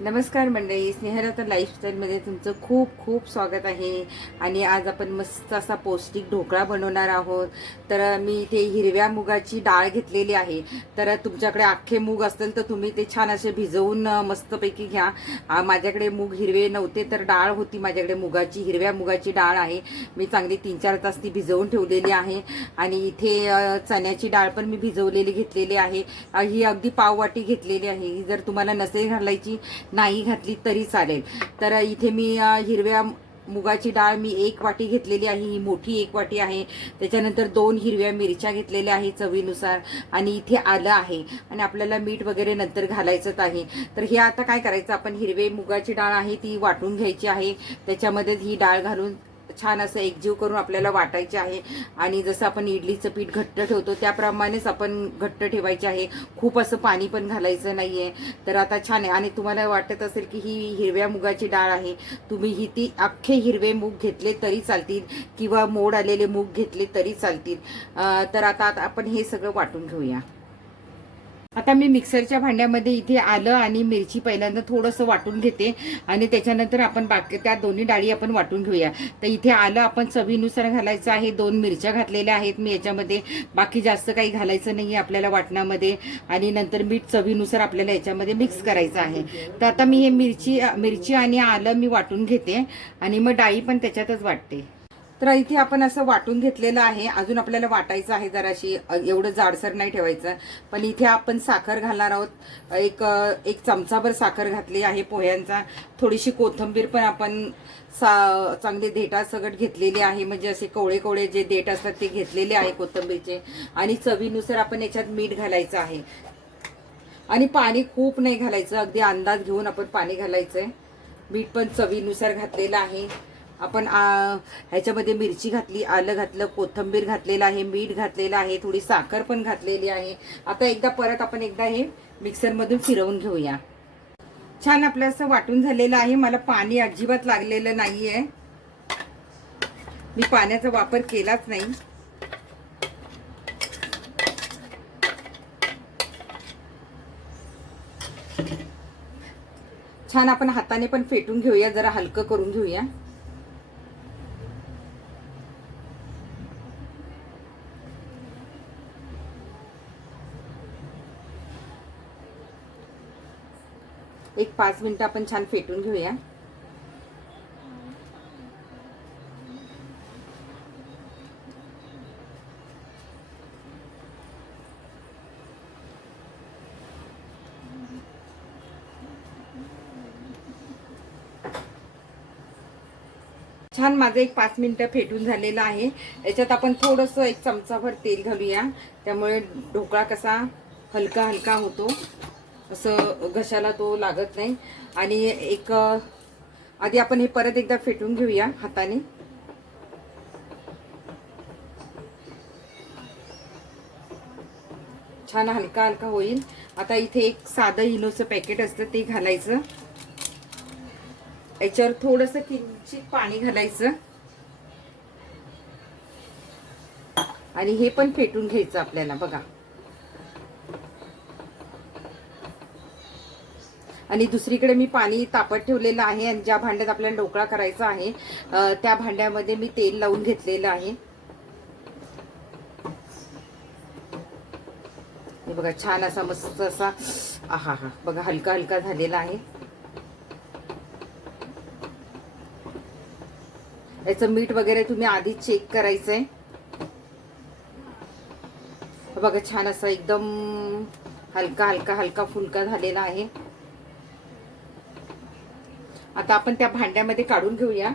नमस्कार मंडळी स्नेहलता लाईफस्टाईलमध्ये तुमचं खूप खूप स्वागत आहे. आणि आज आपण मस्त असा पौष्टिक ढोकळा बनवणार आहोत. तर मी इथे हिरव्या मुगाची डाळ घेतलेली आहे. तर तुमच्याकडे अख्खे मूग असतील तर तुम्ही ते छान असे भिजवून मस्तपैकी घ्या. माझ्याकडे मूग हिरवे नव्हते तर डाळ होती. माझ्याकडे मुगाची हिरव्या मुगाची डाळ आहे. मी चांगली तीन चार तास ती भिजवून ठेवलेली आहे. आणि इथे चण्याची डाळ पण मी भिजवलेली घेतलेली आहे. ही अगदी पाववाटी घेतलेली आहे. ही जर तुम्हाला नसेल घालायची नाही घातली तरी चालेल. तर इथे मी हिरव्या मुगाची डाळ मी एक वाटी घेतलेली आहे. ही मोठी एक वाटी आहे. त्याच्यानंतर दोन हिरव्या मिरच्या घेतलेल्या आहे चवीनुसार आणि इथे आलं आहे. आणि आपल्याला मीठ वगैरे नंतर घालायचंच आहे. तर हे आता काय करायचं? आपण हिरवे मुगाची डाळ आहे ती वाटून घ्यायची आहे. त्याच्यामध्ये ही डाळ घालून छान असं एकजीव करून आपल्याला वाटायचे आहे. आणि जसं आपण इडलीचं पीठ घट्ट ठेवतो त्याप्रमाणेच आपण घट्ट ठेवायचे आहे. खूप असं पाणी पण घालायचं नाही आहे तर आता छान आहे. आणि तुम्हाला वाटत असेल की ही हिरव्या मुगाची डाळ आहे. तुम्ही ही ती अख्खे हिरवे मूग घेतले तरी चालतील किंवा मोड आलेले मूग घेतले तरी चालतील. तर आता आता आपण हे सगळं वाटून घेऊया. आता मी मिक्सरच्या भांड्यामध्ये इथे आलं आणि मिरची पहिल्यांदा थोडंसं वाटून घेते आणि त्याच्यानंतर आपण बाकी त्या दोन्ही डाळी आपण वाटून घेऊया. तर इथे आलं आपण चवीनुसार घालायचं आहे. दोन मिरच्या घातलेल्या आहेत. मी याच्यामध्ये बाकी जास्त काही घालायचं नाही आहे आपल्याला वाटणामध्ये. आणि नंतर मीठ चवीनुसार आपल्याला याच्यामध्ये मिक्स करायचं आहे. तर आता मी हे मिरची मिरची आणि आलं मी वाटून घेते. आणि मग डाळी पण त्याच्यातच वाटते. तर इथे आपण असं वाटून घेतलेलं आहे. अजून आपल्याला वाटायचं आहे जराशी. एवढं जाडसर नाही ठेवायचं. पण इथे आपण साखर घालणार आहोत. एक एक चमचाभर साखर घातली आहे पोह्यांचा. थोडीशी कोथिंबीर पण आपण सा चांगली देठा सगट घेतलेली आहे. म्हणजे असे कोवळे कोवळे जे देठ असतात ते घेतलेले आहे कोथिंबीरचे. आणि चवीनुसार आपण याच्यात मीठ घालायचं आहे. आणि पाणी खूप नाही घालायचं. अगदी अंदाज घेऊन आपण पाणी घालायचं आहे मीठ पण चवीनुसार घातलेलं आहे. आपण ह्याच्यामध्ये मिरची घातली आलं घातलं कोथंबीर घातलेलं आहे मीठ घातलेलं आहे थोडी साखर पण घातलेली आहे. आता एकदा परत आपण एकदा हे मिक्सरमधून फिरवून घेऊया. छान आपलं असं वाटून झालेलं आहे. मला पाणी अजिबात लागलेलं नाहीये. मी पाण्याचा वापर केलाच नाही. छान आपण हाताने पण फेटून घेऊया. जरा हलकं करून घेऊया. एक पाच मिनिट आपण छान फेटून घेऊया. छान माझं एक पाच मिनिटं फेटून झालेलं आहे. याच्यात आपण थोडंसं एक चमचाभर तेल घालूया. त्यामुळे ढोकळा कसा हलका हलका होतो. असं घशाला तो लागत नाही. आणि एक आधी आपण हे परत एकदा फेटून घेऊया हाताने. छान हलका हलका होईल. आता इथे एक साधं इनोचं पॅकेट असतं ते घालायचं. याच्यावर थोडस किंचित पाणी घालायचं. आणि हे पण फेटून घ्यायचं आपल्याला बघा. आणि दुसरीकडे मी पाणी तापत ठेवलेलं आहे आणि ज्या भांड्यात आपल्याला ढोकळा करायचा आहे त्या भांड्यामध्ये मी तेल लावून घेतलेलं आहे. हे बघा छान असा मस्त असा हा हा बघा हलका हलका झालेला आहे. याचं मीठ वगैरे तुम्ही आधीच चेक करायचंय. आहे बघा छान असं एकदम हलका हलका हलका फुलका झालेला आहे. आता आपण त्या भांड्यामध्ये काढून घेऊया.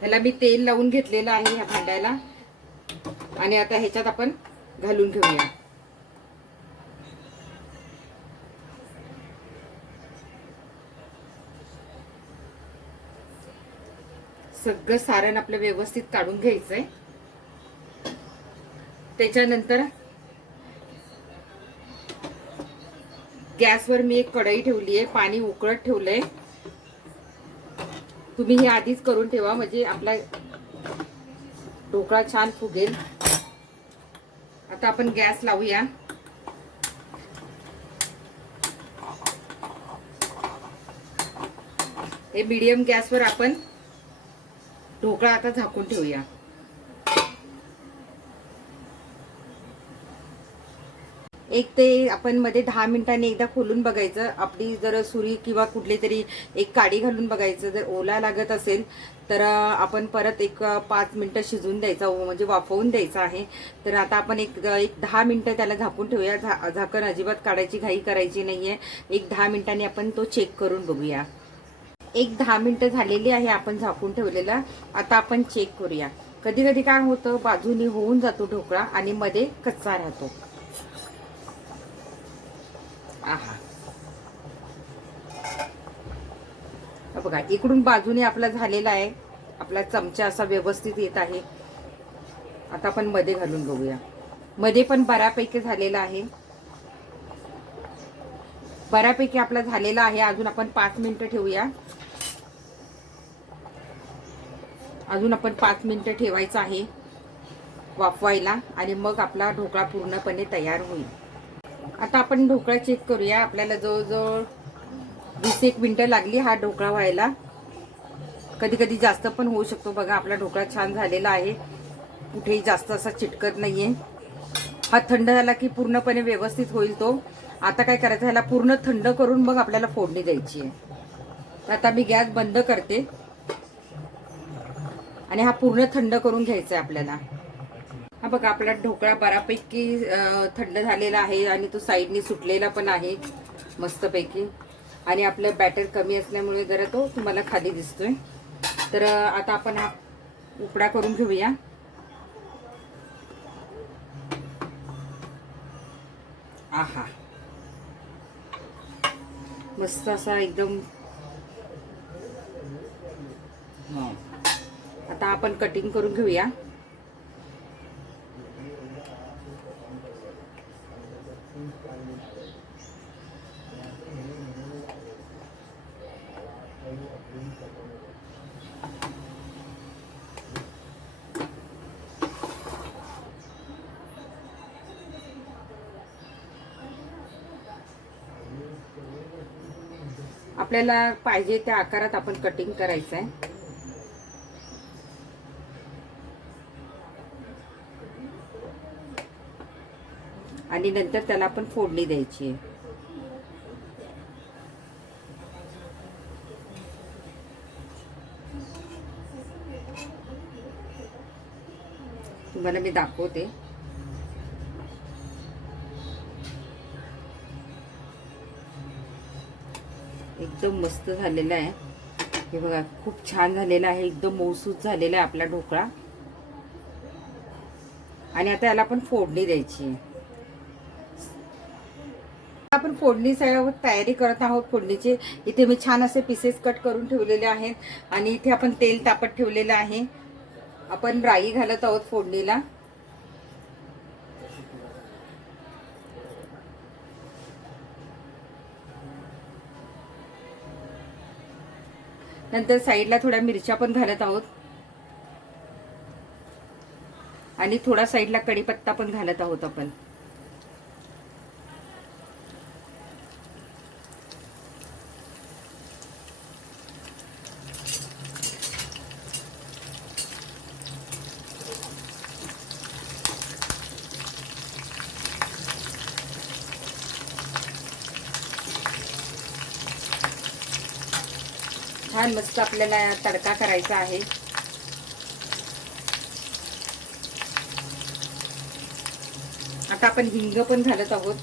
ह्याला मी तेल लावून घेतलेलं आहे ह्या भांड्याला. आणि आता ह्याच्यात आपण घालून घेऊया. सगळं सारण आपलं व्यवस्थित काढून घ्यायचंय. त्याच्यानंतर गॅसवर मी एक कढई ठेवली आहे पाणी उकळत ठेवलंय. तुम्ही हे आधीच करून ठेवा म्हणजे आपला ढोकळा छान फुगेल. आता आपण गॅस लावूया. हे मीडियम गॅसवर आपण ढोकळा आता झाकून ठेवूया. एक ते आपण मध्ये दहा मिनिटांनी एकदा खोलून बघायचं. आपली जर सुरी किंवा कुठली तरी एक काडी घालून बघायचं. जर ओला लागत असेल तर आपण परत एक पाच मिनटं शिजवून द्यायचा. म्हणजे वाफवून द्यायचं आहे. तर आता आपण एक एक दहा मिनटं त्याला झाकून ठेवूया. झा झाकण अजिबात काढायची घाई करायची नाहीये. एक दहा मिनिटांनी आपण तो चेक करून बघूया. एक दहा मिनटं झालेली आहे आपण झाकून ठेवलेला. आता आपण चेक करूया. कधी कधी काय होतं बाजूनी होऊन जातो ढोकळा आणि मध्ये कच्चा राहतो. आहा. बघा इकडून बाजूने आपला झालेला आहे. आपला चमचा असा व्यवस्थित येत आहे. आता आपण मध्ये घालून बघूया. मध्ये पण बऱ्यापैकी झालेला आहे. बऱ्यापैकी आपला झालेला आहे. अजून आपण पाच मिनिटं ठेवूया. अजून आपण पाच मिनिटं ठेवायचं आहे वाफवायला आणि मग आपला ढोकळा पूर्णपणे तयार होईल. आता आपण ढोकळा चेक करूया. आपल्याला जवळजवळ वीस एक मिनटं लागली हा ढोकळा व्हायला. कधी कधी जास्त पण होऊ शकतो. बघा आपला ढोकळा छान झालेला आहे. कुठेही जास्त असा चिटकत नाहीये. हा थंड झाला की पूर्णपणे व्यवस्थित होईल तो. आता काय करायचं? ह्याला पूर्ण थंड करून मग आपल्याला फोडणी द्यायची आहे. तर आता मी गॅस बंद करते. आणि हा पूर्ण थंड करून घ्यायचा आहे आपल्याला. हा बघा आपला ढोकळा बऱ्यापैकी थंड झालेला आहे आणि तो साईडनी सुटलेला पण आहे मस्तपैकी. आणि आपलं बॅटर कमी असल्यामुळे जरा तो तुम्हाला खाली दिसतोय. तर आता आपण हा उकडा करून घेऊया. आहा. मस्त असा एकदम आता आपण कटिंग करून घेऊया. आपल्याला पाहिजे त्या आकारात आपण कटिंग करायचं आहे आणि नंतर त्याला आपण फोडणी द्यायची आहे. तुम्हाला मी दाखवते. एकदम मस्त झालेला आहे. हे बघा खूप छान झालेला आहे. एकदम मौसूद झालेला आहे आपला ढोकळा. आणि आता याला आपण फोडणी द्यायची. आहे आपण फोडणी तयारी करत आहोत. फोडणीची इथे मी छान असे पीसेस कट करून ठेवलेले आहेत. आणि इथे आपण तेल तापत ठेवलेलं आहे. आपण राई घालत आहोत फोडणीला. नंतर साईडला थोड्या मिरच्या पण घालत आहोत. आणि थोडा साईडला कढीपत्ता पण घालत आहोत आपण. छान मस्त आपल्याला तडका करायचा आहे. आता आपण हिंग पण घालत आहोत.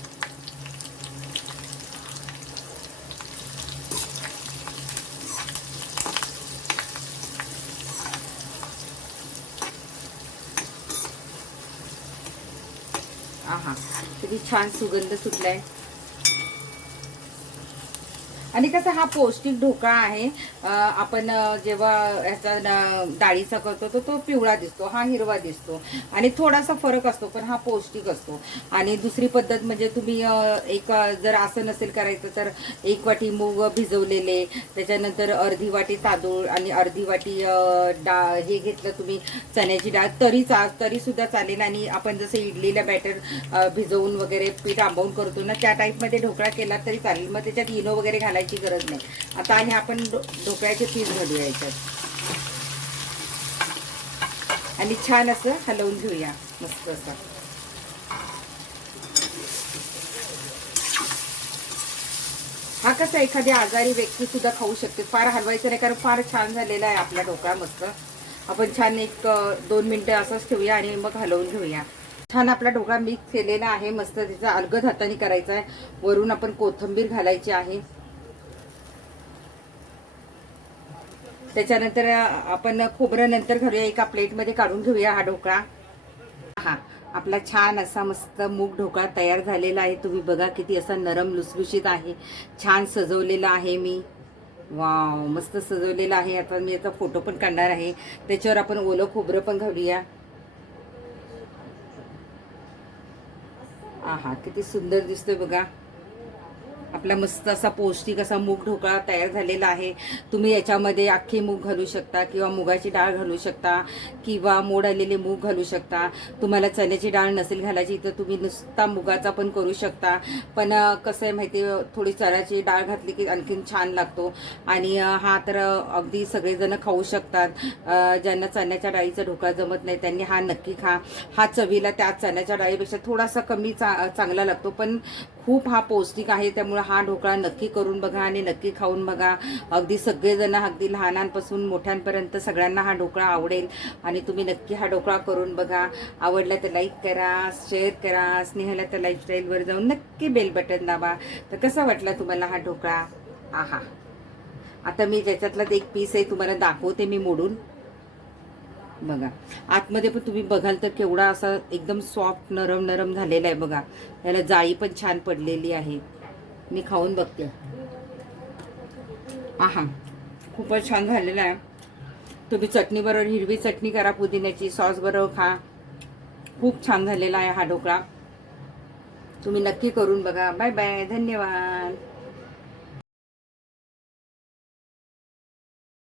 आहा किती छान सुगंध सुटलाय. आणि कसं हा पौष्टिक ढोकळा आहे आपण जेव्हा ह्याचा डाळीचा करतो तर तो पिवळा दिसतो हा हिरवा दिसतो. आणि थोडासा फरक असतो पण हा पौष्टिक असतो. आणि दुसरी पद्धत म्हणजे तुम्ही एक जर असं नसेल करायचं तर एक वाटी मूग भिजवलेले त्याच्यानंतर अर्धी वाटी तांदूळ आणि अर्धी वाटी डाळ हे घेतलं तुम्ही चण्याची डाळ तरी चा तरीसुद्धा चालेल. आणि आपण जसं इडलीला बॅटर भिजवून वगैरे पीठ आंबवून करतो ना त्या टाईपमध्ये ढोकळा केला तरी चालेल. मग त्याच्यात इनो वगैरे घालायची गरज नाही. आता आणि आपण ढोकळ्याचे पीस घालूया याच्यात. आणि छान असं हलवून घेऊया मस्त असं. हा कसा एखादी आजारी व्यक्ती सुद्धा खाऊ शकते. फार हलवायचं नाही कारण फार छान झालेला आहे आपला ढोकळा मस्त. आपण छान एक दोन मिनटं असंच ठेवूया आणि मग हलवून घेऊया. छान आपला ढोकळा मिक्स केलेला आहे मस्त त्याचा अलगद हाताने करायचा आहे. वरून आपण कोथिंबीर घालायची आहे. त्याच्यानंतर आपण खोबरं नंतर घालूया. एका प्लेटमध्ये काढून घेऊया हा ढोकळा. हा आपला छान असा मस्त मूग ढोकळा तयार झालेला आहे. तुम्ही बघा किती असा नरम लुसलुशीत आहे. छान सजवलेला आहे मी. वाव मस्त सजवलेला आहे. आता मी याचा फोटो पण काढणार आहे. त्याच्यावर आपण ओलं खोबरं पण घालूया. आहा किती सुंदर दिसतोय बघा. आपला मस्त असा पौष्टिक असा मूग ढोकळा तयार झालेला आहे. तुम्ही याच्यामध्ये अख्खे मूग घालू शकता किंवा मुगाची डाळ घालू शकता किंवा मोड आलेले मूग घालू शकता. तुम्हाला चण्याची डाळ नसेल घालायची तर तुम्ही नुसता मुगाचा पण करू शकता. पण कसं आहे माहिती आहे, थोडी चण्याची डाळ घातली की आणखीन छान लागतो. आणि हा तर अगदी सगळेजण खाऊ शकतात. ज्यांना चण्याच्या डाळीचा ढोकळा जमत नाही त्यांनी हा नक्की खा. हा चवीला त्या चण्याच्या डाळीपेक्षा थोडासा कमी चा चांगला लागतो. पण खूप हा पौष्टिक आहे त्यामुळे हा ढोकळा नक्की करून बघा आणि नक्की खाऊन बघा. अगदी सगळेजण अगदी लहानांपासून मोठ्यांपर्यंत सगळ्यांना हा ढोकळा आवडेल आणि तुम्ही नक्की हा ढोकळा करून बघा. आवडला तर लाईक करा शेअर करा स्नेहाला तर लाईफस्टाईलवर जाऊन नक्की बेल बटन दाबा. तर कसा वाटला तुम्हाला हा ढोकळा? आहा. आता मी त्याच्यातलाच एक पीस आहे तुम्हाला दाखवते मी मोडून. बघा. आतमध्ये पण तुम्ही बघाल तर केवढा असा एकदम सॉफ्ट नरम नरम झालेला आहे बघा. याला जाळी पण छान पडलेली आहे. मी खाऊन बघते. आहा खूपच छान झालेला आहे. तुम्ही चटणी बरोबर हिरवी चटणी करा पुदिन्याची सॉस बरोबर खा. खूप छान झालेला आहे हा ढोकळा. तुम्ही नक्की करून बघा. बाय बाय धन्यवाद.